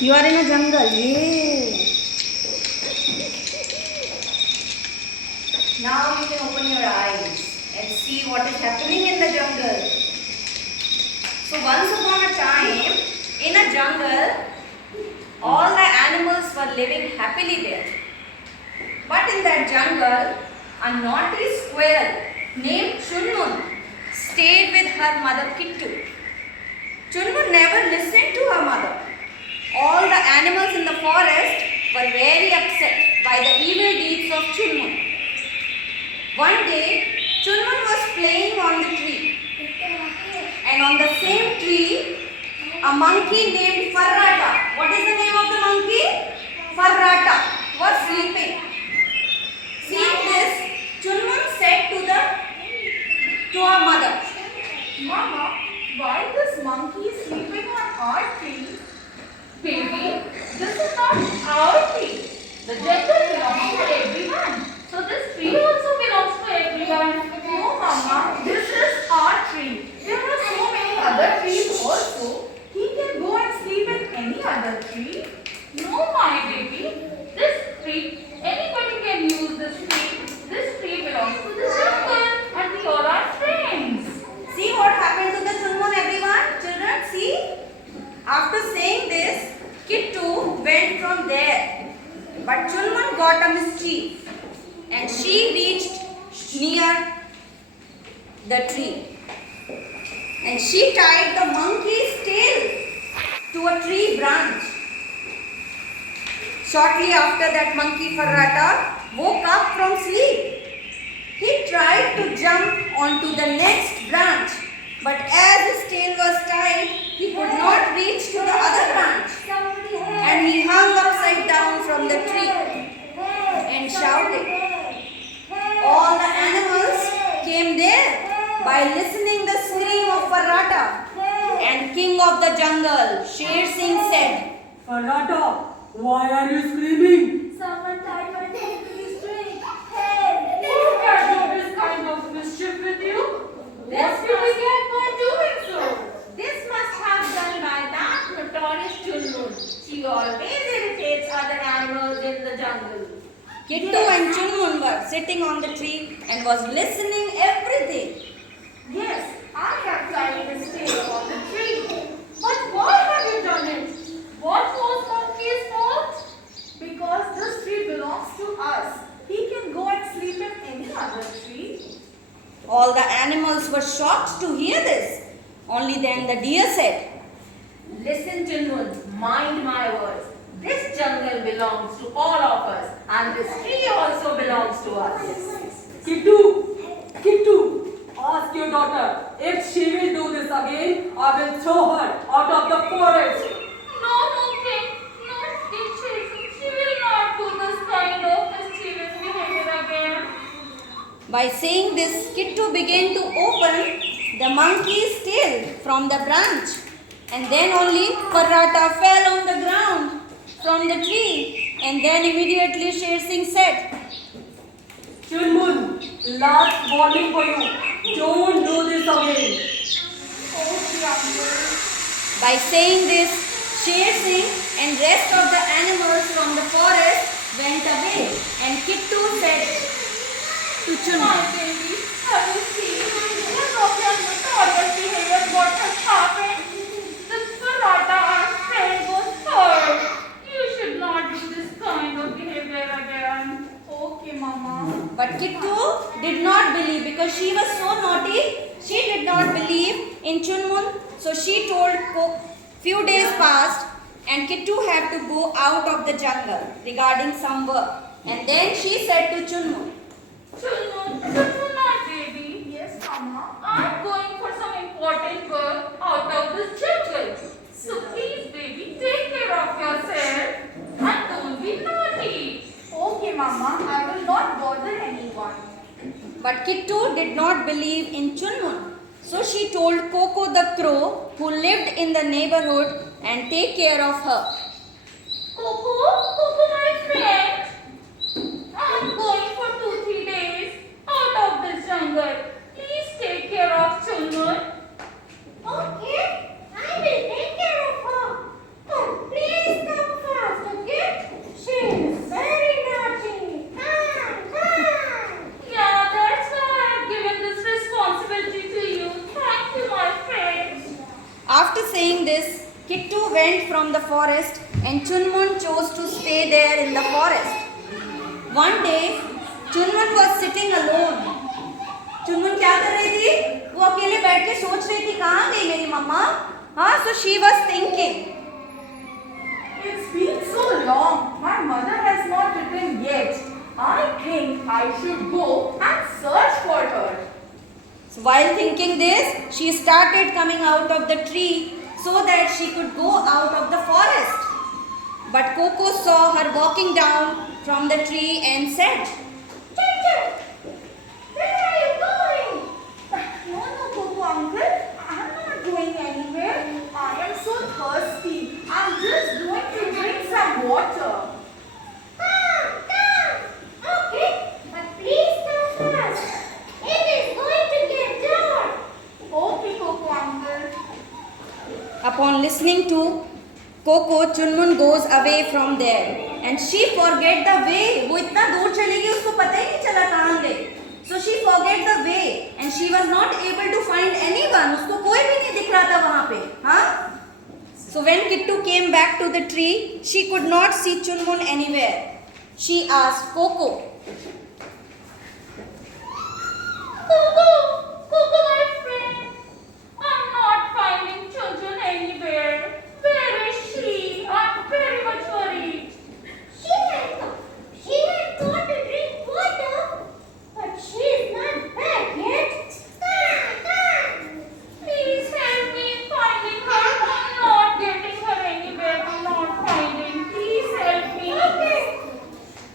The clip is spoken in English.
You are in a jungle. Yay! Now you can open your eyes and see what is happening in the jungle. So once upon a time, in a jungle, all the animals were living happily there. But in that jungle, a naughty squirrel named Chunmun stayed with her mother Kittu. Chunmun never listened to her mother. All the animals in the forest were very upset by the evil deeds of Chunmun. One day, Chunmun was playing on the tree, and on the same tree, a monkey named Farrata. What is the name of the monkey? Farrata was sleeping. Seeing this, Chunmun said to her mother, Mama, why this monkey is sleeping on our tree? Baby, this is not our tree. The jungle belongs to everyone. So this tree also belongs to everyone. No, Mama, this is our tree. There are so many other trees also. He can go and sleep in any other tree. No, my baby. This tree, anybody can use this tree. This tree belongs to the jungle and we all are friends. see what happened to the Chunmun, everyone? Children, see? After saying this, Kittu went from there. But Chunmun got a mischief and she reached near the tree. And she tied the monkey's tail to a tree branch. Shortly after that, monkey Farrata woke up from sleep. He tried to jump onto the next branch, but as his tail was tied, he could not reach to the other branch. And he hung upside down from the tree and shouted. All the animals came there by listening the scream of Farrata. And king of the jungle, Sher Singh said, Farrata, why are you screaming? Someone tied my tail to this tree. Hey! Who can do this kind of mischief with you? This you began by doing so. This must have done by that notorious Chunmun. She always irritates other animals in the jungle. Kittu and Chunmun were sitting on the tree and was listening everything. Yes, I have tied this tail on the tree. But why have you done it? What was monkey's fault? Because this tree belongs to us. He can go and sleep in any other tree. All the animals were shocked to hear this. Only then the deer said, Listen, Chunmun, mind my words. This jungle belongs to all of us, and this tree also belongs to us. Kittu, ask your daughter. If she will do this again, I will throw her out of the forest. No, King. No, she will not do this kind of mischievous behavior again. By saying this, Kittu began to open the monkey's tail from the branch. And then only Farrata fell on the ground from the tree. And then immediately Sher Singh said, Chunmun, last warning for you. Don't do this again. Okay, uncle. by saying this, Sher Singh and rest of the animals from the forest went away. And Kittu said to My Chunmun, baby, have you seen because of your notorious behavior what has happened? This Farrata, our friend, was hurt. You should not do this kind of behavior again. Okay, Mama. but Kittu did not believe because she was so naughty. She did not believe in Chunmun. So she told few days passed and Kittu had to go out of the jungle regarding some work. And then she said to Chunmun, Chunmun, my baby. Yes, Mama. I'm going for some important work out of this jungle. So please, baby, take care of yourself and don't be naughty. Okay, Mama. I will not bother anyone. but Kittu did not believe in Chunmun. So she told Koko the crow who lived in the neighborhood and take care of her. Coco, my friend. I'm going for 2-3 days out of this jungle. Please take care of Chunmun. Okay, I will take care of her. Oh, please Coco went from the forest and Chunmun chose to stay there in the forest. One day, Chunmun was sitting alone. चुनमुन क्या कर रही थी? वो अकेले बैठ के सोच रही थी कहाँ गई मेरी मम्मा? हाँ, so she was thinking. It's been so long. My mother has not returned yet. I think I should go and search for her. So while thinking this, she started coming out of the tree so that she could go out of the forest. But Coco saw her walking down from the tree and said, Ginger, where are you going? No, Coco uncle. I'm not going anywhere. I am so thirsty. I'm just going to drink some water. Come. Okay, but please come fast. It is going to get dark. Okay, Coco uncle. upon listening to Coco, Chunmun goes away from there and she forget the way. वो इतना दूर चली गई उसको पता ही नहीं चला कहाँ गई. So she forget the way and she was not able to find anyone. उसको कोई भी नहीं दिख रहा था वहाँ पे. हाँ? So when Kittu came back to the tree, she could not see Chunmun anywhere. She asked Coco,